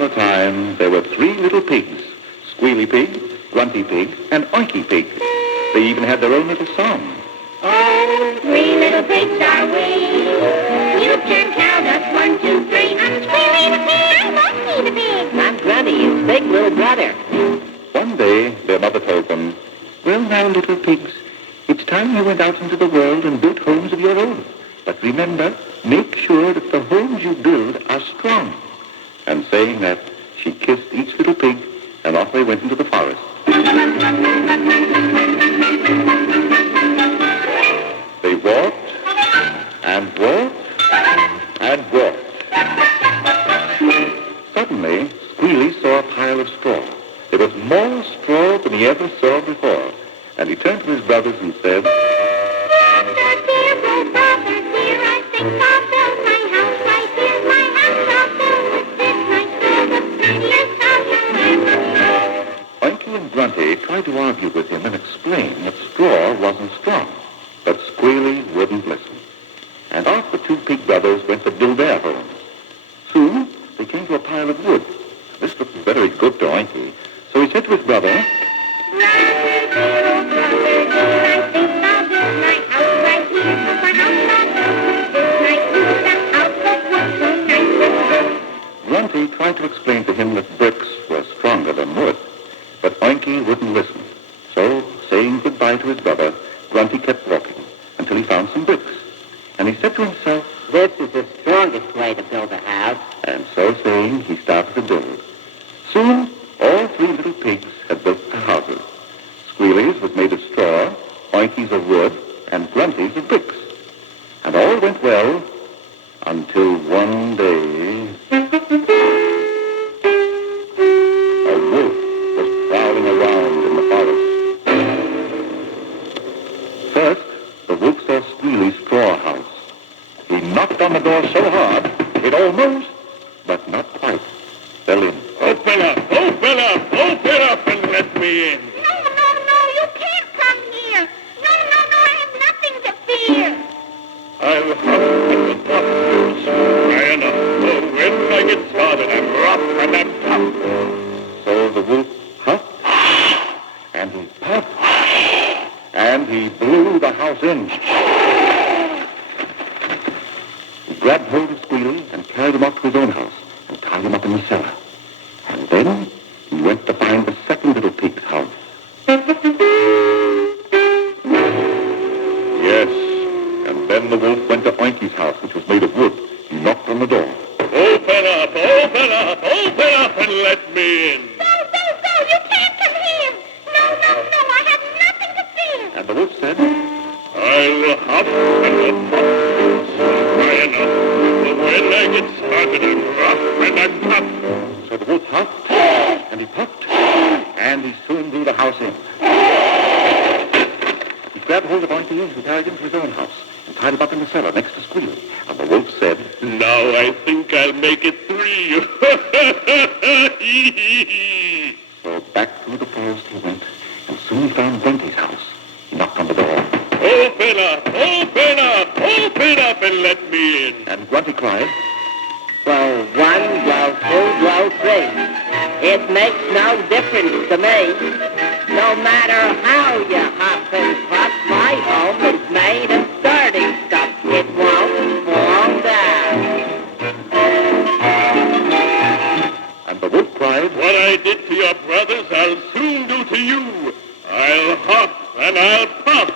upon a time, there were 3 little pigs, Squealy Pig, Grunty Pig, and Oinky Pig. They even had their own little song. Oh, 3 little pigs are we. You can count us 1, 2, 3. I'm Squealy the pig. I'm Oinky the pig. I'm Grunty, his big little brother. One day, their mother told them, "Well now, little pigs, it's time you went out into the world and built homes of your own. But remember, make sure that the homes you build are strong." And saying that, she kissed each little pig, and off they went into the forest. They walked, and walked, and walked. Suddenly, Squealy saw a pile of straw. There was more straw than he ever saw before. And he turned to his brothers and said, Oinky and Grunty tried to argue with him and explain that straw wasn't strong. But Squealy wouldn't listen. And off the 2 pig brothers went to build their homes. Soon, they came to a pile of wood. This looked very good to Oinky. So he said to his brother, Grunty tried to explain to him that bricks were stronger than wood. But Oinky wouldn't listen. So, saying goodbye to his brother, Grunty kept walking until he found some bricks. And he said to himself, This is the strongest way to build a house. And so saying, he started to build. Soon, all 3 little pigs had built their houses. Squealy's was made of straw, Oinky's of wood, and Grunty's of bricks. And all went well until one day a wolf was prowling around in the forest. First, the wolf saw Squealy's straw house. He knocked on the door so hard, it almost, but not quite, fell in. Open up, and let me in. No, you can't come here. No, I have nothing to fear. I'll huff and the puff, try enough. Oh, when I get started, I'm rough and I'm tough. So the wolf huffed, and he puffed, and he blew the house in. He grabbed hold of Squealy and carried him up to his own house and tied him up in the cellar. And then he went to find the second little pig's house. Yes, and then the wolf went to Oinky's house, which was made of wood. He knocked on the door. Open up, and let me in. No, you can't come here. No, I have nothing to fear. And the wolf said, I'll huff and puff, try enough. But when I get started, I'm rough and I'm tough. So the wolf huffed, and he puffed, and he soon blew the house in. He grabbed hold of Oinky and carried him to his own house and tied him up in the cellar next to Squealy. And the wolf said, Now I think I'll make it 3. So back through the forest he went, and soon he found Grunty's house. He knocked on the door. Open up, and let me in. And Grunty cried, Blow 1, blow 2, blow 3. It makes no difference to me. No matter how you huff and puff, my home is made of sturdy stuff. It won't fall down. and the wolf cried, What I did to your brothers, I'll soon do to you. I'll huff and I'll puff.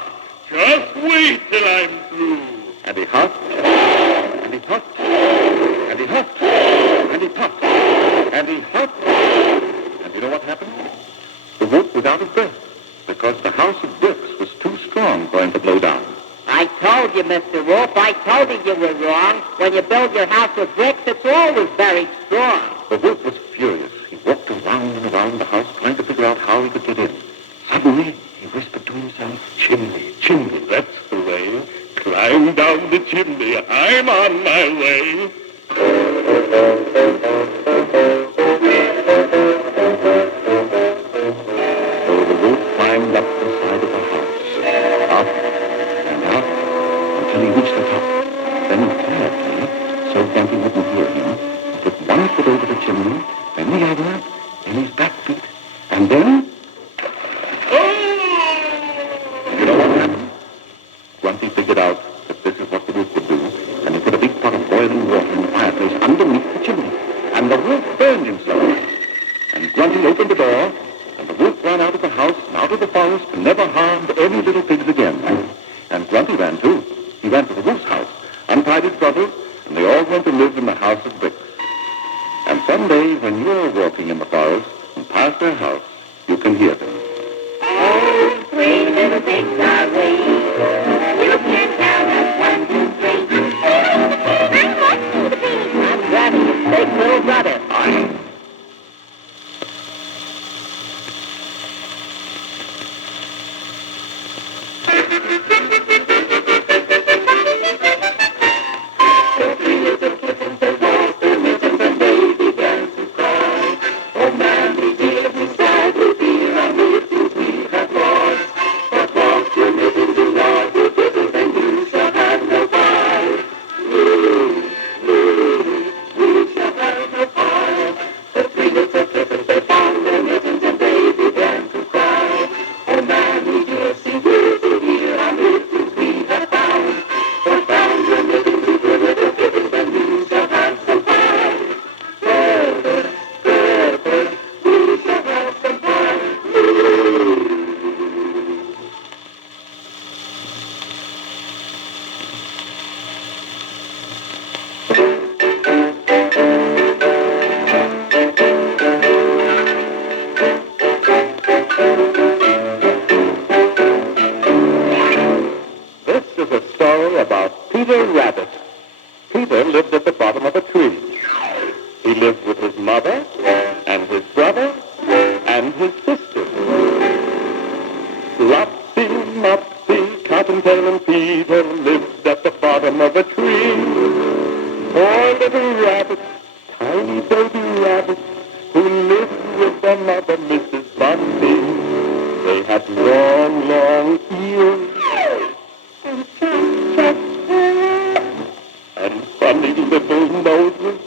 Just wait till I'm through. and he huffed, and he puffed, and he huffed, and he puffed, and he huffed. And you know what happened? The wolf was out of breath, because the house of bricks was too strong for him to blow down. I told you, Mr. Wolf, I told you were wrong. When you build your house with bricks, it's always very strong. The wolf was furious. He walked around and around the house, trying to figure out how he could get in. Suddenly, he whispered to himself, Chimney, that's the way. Climb down the chimney. I'm on my way. So the wolf climbed up the side of the house, up and up, until he reached the top. Then quietly, so Grunty wouldn't hear him, he put one foot over the chimney, and in his back feet. And then, you know what happened? Grumpy figured out that this is what the wolf would do, and he put a big pot of boiling water in the fireplace underneath the chimney, and the wolf burned himself. And Grumpy opened the door, and the wolf ran out of the house and out of the forest and never harmed any little pigs again. And Grumpy ran too. He ran to the wolf's house, untied his brothers, and they all went to live in the house of bricks. And someday, when you're walking in the forest and pass their house, you can hear them. Oh, three little pigs are we. You can count us 1, 2, 3. I'm Monkey the pig. I'm Granny, his big little brother. About Peter Rabbit. Peter lived at the bottom of a tree. He lived with his mother and his brother and his sister. Flopsy, Mopsy, Cottontail, and Peter lived at the bottom of a tree. Poor little rabbits, tiny baby rabbits, who lived with their mother, Mrs. Bobbsey. They had long, long ears. And funny little noses,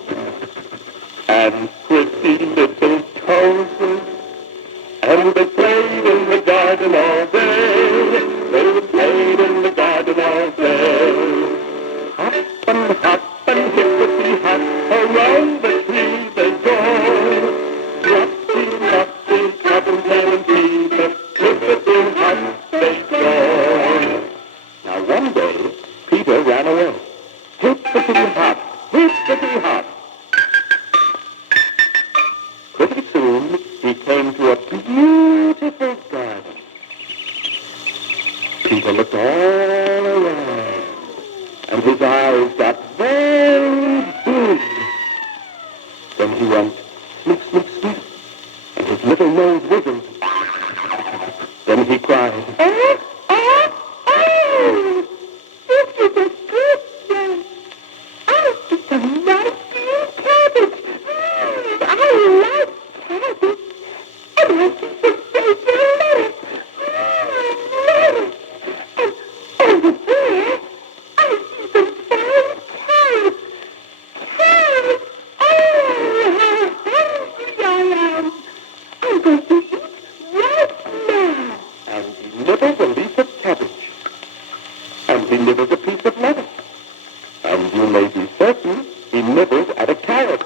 and pretty little toes, and they played in the garden all day. They played in the garden all day. Hop and hippity-hop, around the tree they go. Flopsy, Mopsy, Cottontail, and Peter, hippity-hop they go. Now one day, Peter ran away. Hippity-hop, hippity-hop. Pretty soon, he came to a beautiful garden. Peter looked all around, and his eyes got very big. Then he went snip, snip, snip, and his little nose wiggled. Then he cried, Oh, this is a good day. Oh, it's a nice green cabbage. I like cabbage. And I see some baby lettuce. Lettuce. And over there, I see some fine carrots. Carrots. Oh, how hungry I am. I'm going to eat right now. and he nibbled a leaf of cabbage. And he nibbled a piece of lettuce. And you may be certain he nibbled at a carrot.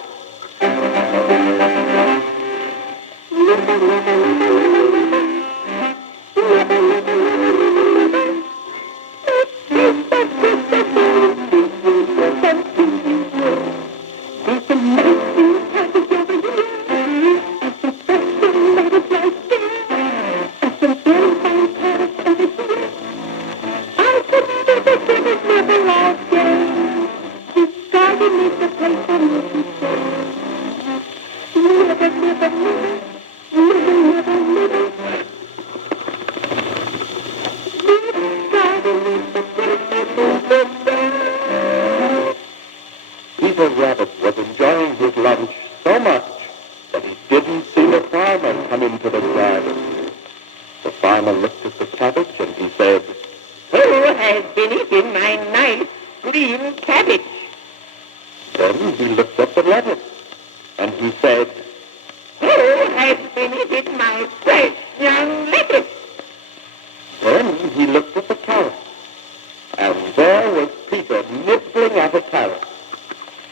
Peter Rabbit was enjoying his lunch so much that he didn't see the farmer come into the garden. The farmer looked at the cabbage and he said, Who has been eating my nice green cabbage? Then he looked at the lettuce and he said, Who has I've finished my first young lady. Then he looked at the carrot, and there was Peter nibbling at a carrot.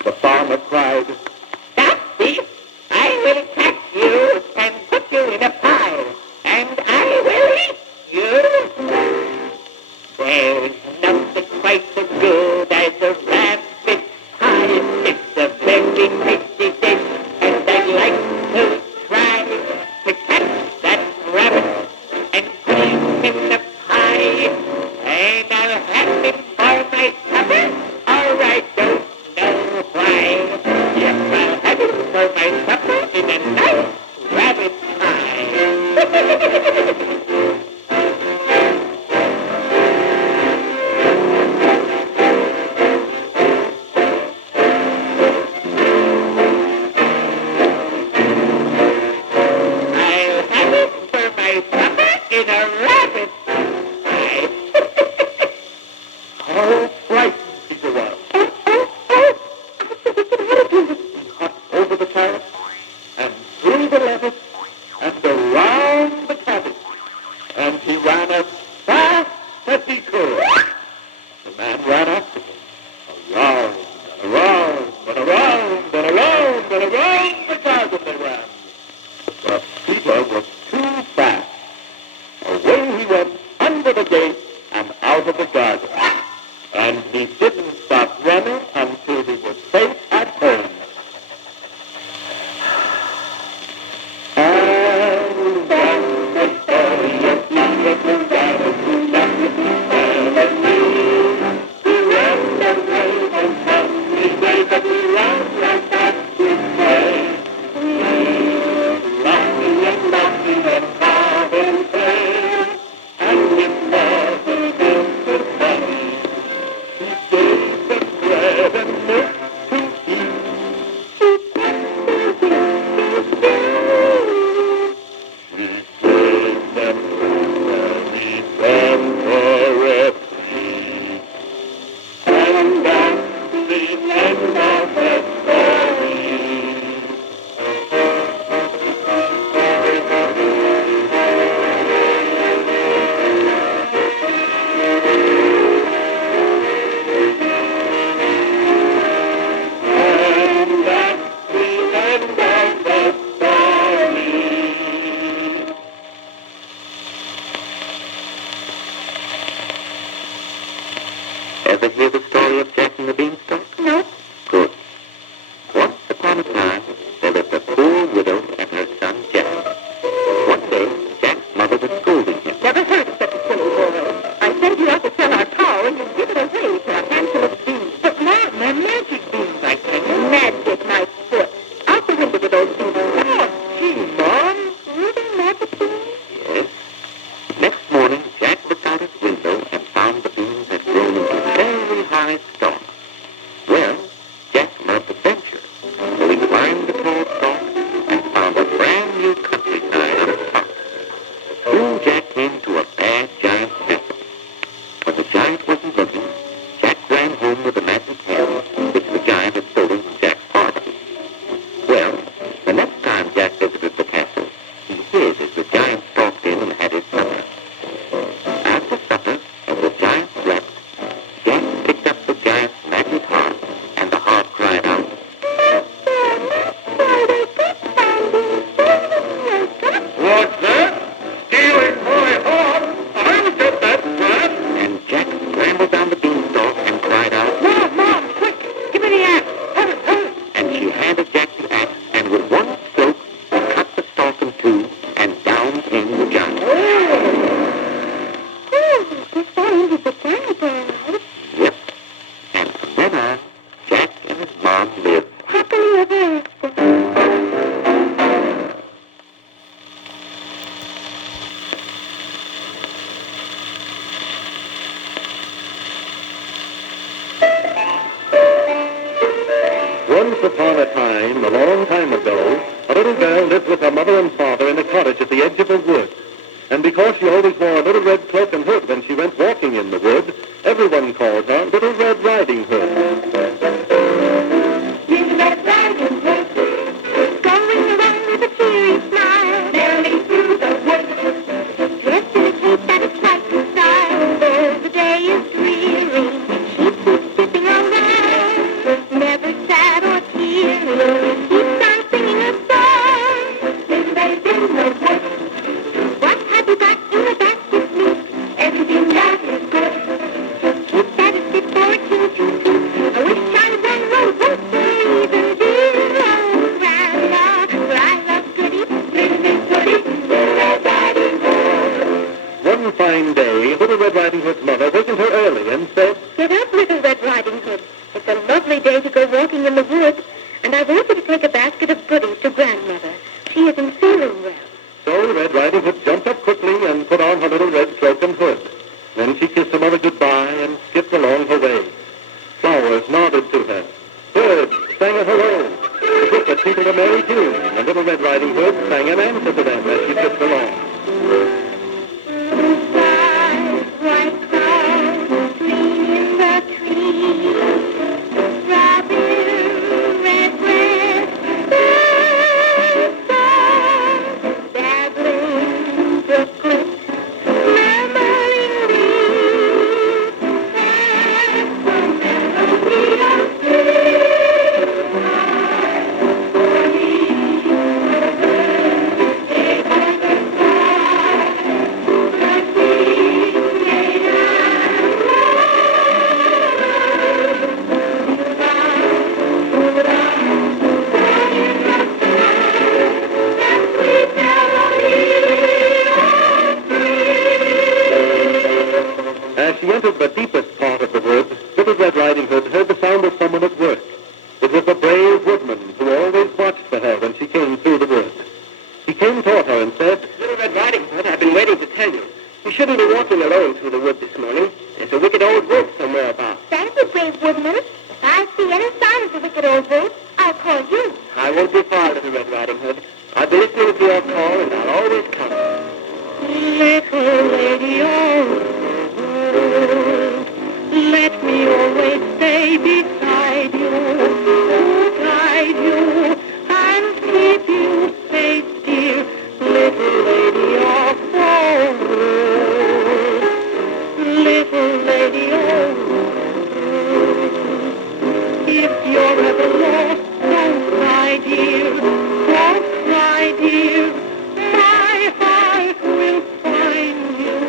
The farmer cried, Stop thief! I will catch you and put you in a pile, and I will eat you. There's nothing quite so good as a rabbit pie. It's a very tasty dish, and I'd like to try to catch that rabbit and put him in the pie, and I'll have him for my supper, or I don't know why. Yes, I'll have him for my supper in a nice rabbit pie. I'll have it for my supper in a rabbit pie. how frightened Peter was. He hopped over the carrot, and through the lettuce, and around the cabbage, and he ran as fast as he could. The man ran after him, around and around and around and around and around the garden they ran. But Peter was too fast. Away he went under the gate and out of the garden. And he didn't stop running until he was safe at home. And that's the story of Peter the Rabbit who loved to be melody. He ran away and found his way, but he ran right back to say, Lucky and lucky and hard and fair, and with never felt the money. He gave them bread and milk to eat. He gave them money for a treat. And that's the end of the story. And that's the end of the story. Ever hear the story of Jack and the Beanstalk? No. Good. Once upon a time, there lived a poor widow and her son Jack. One day, Jack's mother was scolding him. Never heard of such a silly boy. I sent you out to sell our cow, and you give it away for a handful of beans. But, Mom, they're magic beans, I tell you. Magic, my foot. Out the window with those beans. Oh, gee, Mom. Really magic beans? Yes. Next morning, Jack looked out his window and found the beans had grown into very high stalks. Well, Jack loved adventure, so he climbed the tall stalk and found a brand new countryside on its top. Soon Jack came to a bad giant's nest. When the giant wasn't looking, Jack ran home with the magic hammer, which the giant had stolen from Jack's father. Well, the next time Jack visited the castle, he hid as the giant stalked in and had his supper. After supper, as the giant slept, Jack picked up the giant's magic harp, and the harp cried out, What's that? Stealing my harp? I'll get that brat! And Jack scrambled down the beanstalk and cried out, Mom, quick. Give me the axe. Hold it. and she handed Jack the axe, and with one stroke, he cut the stalk in two, and down came the giant. This sounds like a giant. Yep. And from then on, Jack and his mom lived. Happily ever after. Once upon a time, a long time ago, a little girl lived with her mother and father in a cottage at the edge of a wood. And because she always wore a little red cloak and hood when she went walking in the wood, everyone called her Little Red Riding Hood. Little Red Riding Hood, going around with a cheery smile. the wood. What have you got in the basket, Miss? Everything that is good. Keep that as before it came to soup. I wish I ran the road even dear old Grandma, for I love goodies, Little Red Riding Hood. One fine day, Little Red Riding Hood's mother wakened her early and said, Get up, Little Red Riding Hood. It's a lovely day to go walking in the woods, and I want you to take a basket of goodies to Grandmother. She isn't feeling well. So Red Riding Hood jumped up quickly and put on her little red cloak and hood. Then she kissed her mother goodbye and skipped along her way. Flowers nodded to her. Birds sang a hello. Crickets tinkled a merry tune, and Little Red Riding Hood sang an answer to them as she tripped along. Bright clouds green in the trees. Robin redbreast birds dabbling brooklet, murmuring leaves. That's the melody of As she entered the deepest part of the woods, Little Red Riding Hood heard the sound of someone at work. It was the brave woodman who always watched for her when she came through the woods. He came toward her and said, Little Red Riding Hood, I've been waiting to tell you. You shouldn't be walking alone through the wood this morning. There's a wicked old wolf somewhere about. Thank you, brave woodman. If I see any sign of the wicked old wolf, I'll call you. I won't be far, Little Red Riding Hood. I've been listening to your call, and I'll always come. Little lady, oh, let me always stay beside you, guide you, and keep you safe, dear. Little lady of oh, little lady, oh, if you're ever lost, don't cry, dear, don't cry, dear. My heart will find you,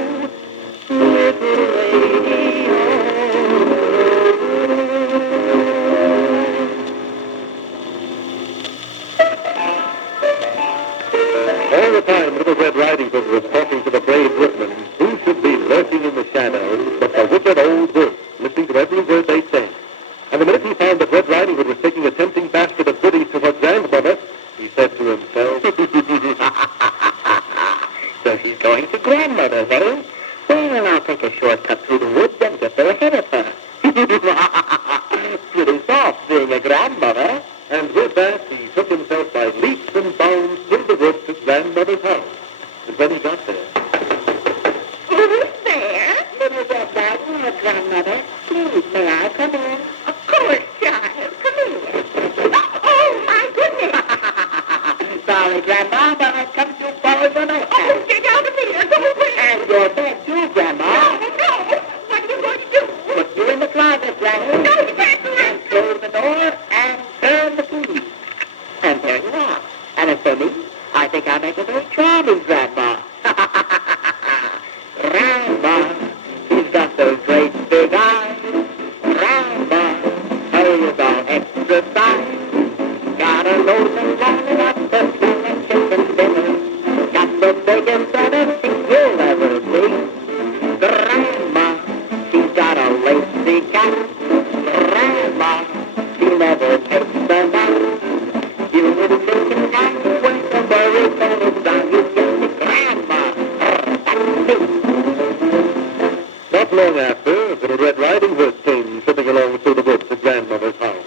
little lady. all the time Little Red Riding Hood was talking to the brave woodman, who should be lurking in the shadows but the wicked old wolf, listening to every word they said. And the minute he found that Red Riding Hood was taking a tempting basket of goodies to her grandmother, he said to himself, So she's going to Grandmother, eh? Well, I'll take a shortcut through the woods and get there ahead of her. Pretty soft being a grandmother. and with that he took himself by leaps and bounds through the woods to grandmother's house. And when he got there, Who's there? Little Red Riding Hood, Grandmother. Please, may I come in? Of course, child. Come here. Oh, my goodness. Sorry, Grandma, but I've come too far for my Oh, house. get out of here. Go away. And your bed, too, Grandma. No. What are you going to do? Put you in the closet, Granny. No, you can't do And that. close the door and turn the key. And there you are. And as for me, I think I make a very charming Grandma. Grandma, she's got those great big eyes. Grandma, her is all exercise. Got a nose and long enough to smell a chicken dinner. Got the biggest set of teeth you'll ever see. Grandma, she's got a lacy cat. Grandma, she never takes a nap. You little thinking how when somebody goes down, you get the grandma. That's me. not long after, Little Red Riding Hood came tripping along through the woods to grandmother's house.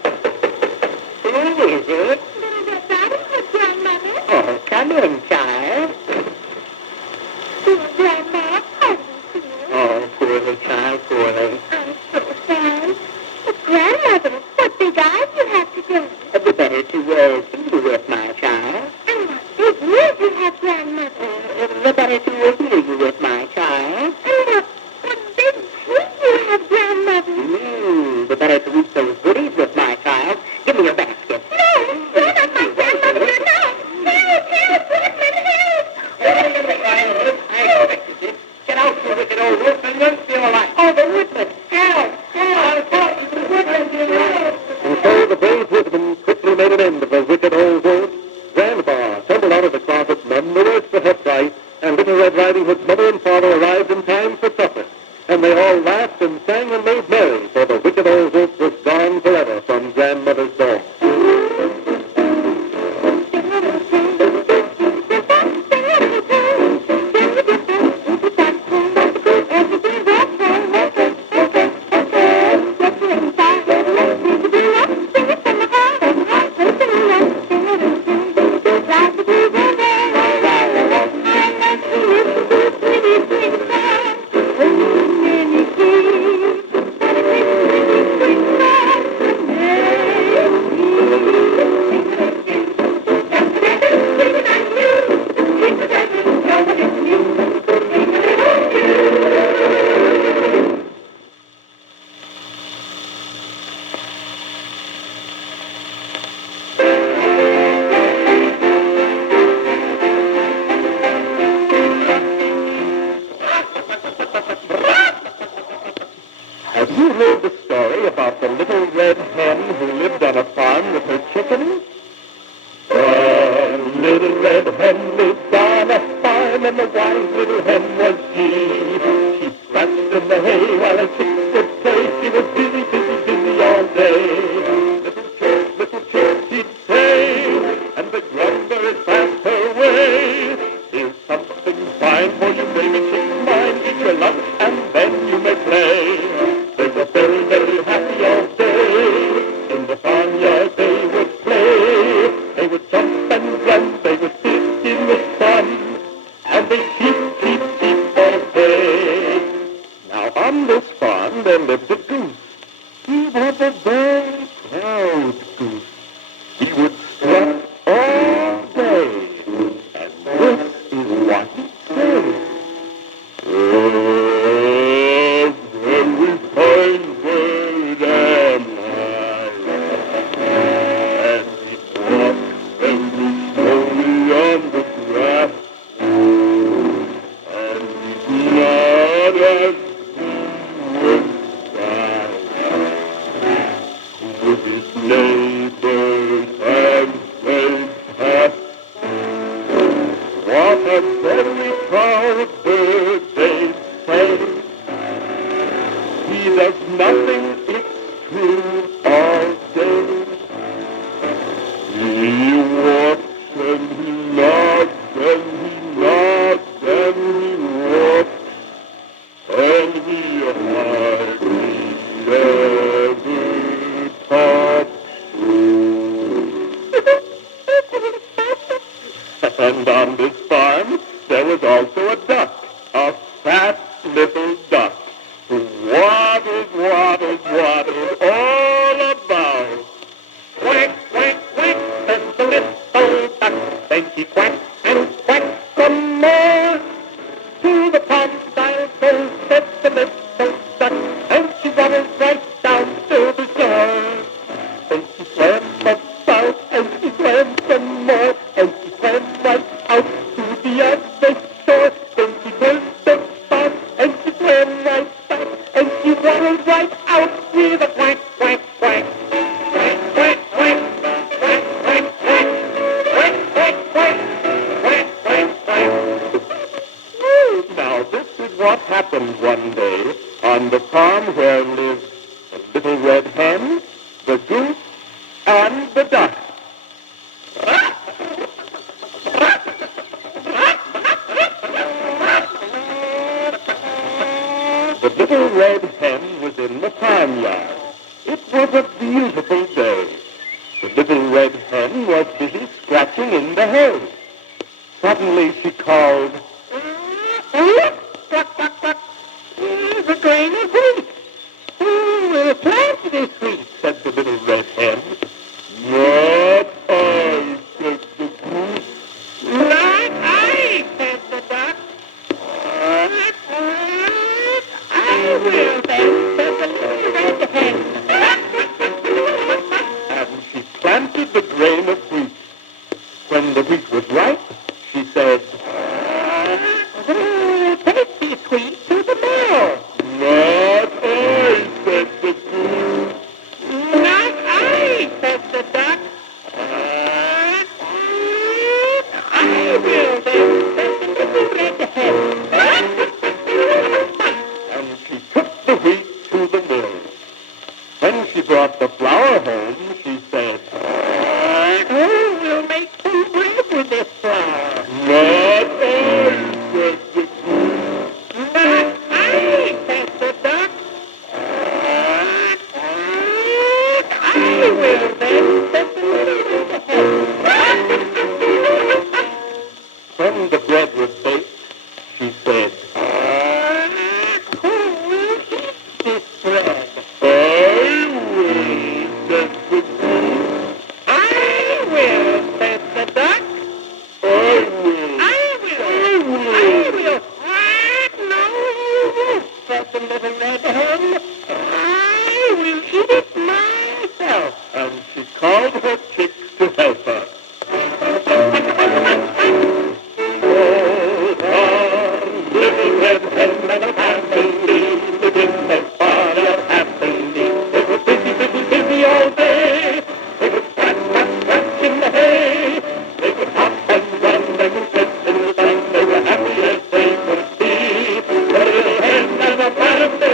Who is it? Little Red Riding Hood, Grandmother. Oh, come in, child. Grandma, how do you feel? Oh, poorly, child, poorly. I'm so sad. But Grandmother, what big eyes you have today. The better to see you with, my child. And what big ears you have, Grandmother. The better to hear you with, my child. And what big teeth you Little Red Riding Hood's mother and father arrived in time for supper, and they all laughed and sang and made merry, for the wicked old wolf was gone forever from grandmother's door. Have you heard the story about the little red hen who lived on a farm with her chickens? The little red hen lived on a farm, and the wise little hen was she. She scratched in the hay while her chicks would play. She was busy, busy, busy all day. Little chirp, she'd say, and the grumblers passed her way. Here's something fine for you, baby chick mine. Eat your lunch, and then you may play. They were very, very happy all day. In the farmyard they would play. They would jump and run. They would sit in the sun. And they cheep all day. Now on this farm there lived a goose. He was a very proud goose. He would strut all day. And this is what he said. Very fine bird am I, and he walks very slowly on the grass, and he's not as he would die with his neighbors and they pass. What a very proud bird they say. He does nothing, it's true, all day. He walks and he nods and he nods and he walks and he hardly ever talks. And on this farm there was also a duck, a fat little duck, who waddled all about. Quack, quack, quack, said the little duck. Then she quacked and quacked some more. To the pond I'll go, said the little duck, and she waddled right down to the shore. Then she swam about and she swam some more, and she swam right out to the other shore. Then she turned the pond and she swam right back, and she waddled right out with a quack, quack, quack. Quack, quack, quack, quack, quack, quack, quack, quack, quack, quack, quack, quack. Now this is what happened one day on the farm where lived the little red hen, the goose, and the duck. The little red hen was in the farmyard. It was a beautiful day. The little red hen was busy scratching in the hay. Suddenly she called, "Here's a grain of wheat. Who will plant this wheat?" said the little red hen. "Not I," said the goose. "Not I," said the duck. "I will then," said the little red hen. And she planted the grain of wheat. When the wheat was ripe, she said, "Take this wheat to the mill." "Not I," said the goose. bread was baked, she said, Who will eat this bread? I will, said the goose. I will, said the duck. I will. I will. No, said the little red hen. I will eat it myself. And she called her chicks to help her. Oh, the little red hen and a family lived in the party of happily. They were busy, busy, busy all day. They would scratch, scratch, scratch in the hay. They would hop and run, they would sit in the sun. They were happy as they could be. The little hen and a family.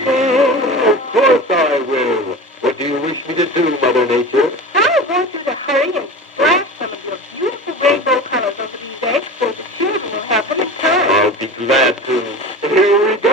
Of course I will. What do you wish me to do, Mother Nature? I want you to hurry and splash some of your beautiful rainbow colors over these eggs so the children will have them in time. I'll be glad to. Here we go.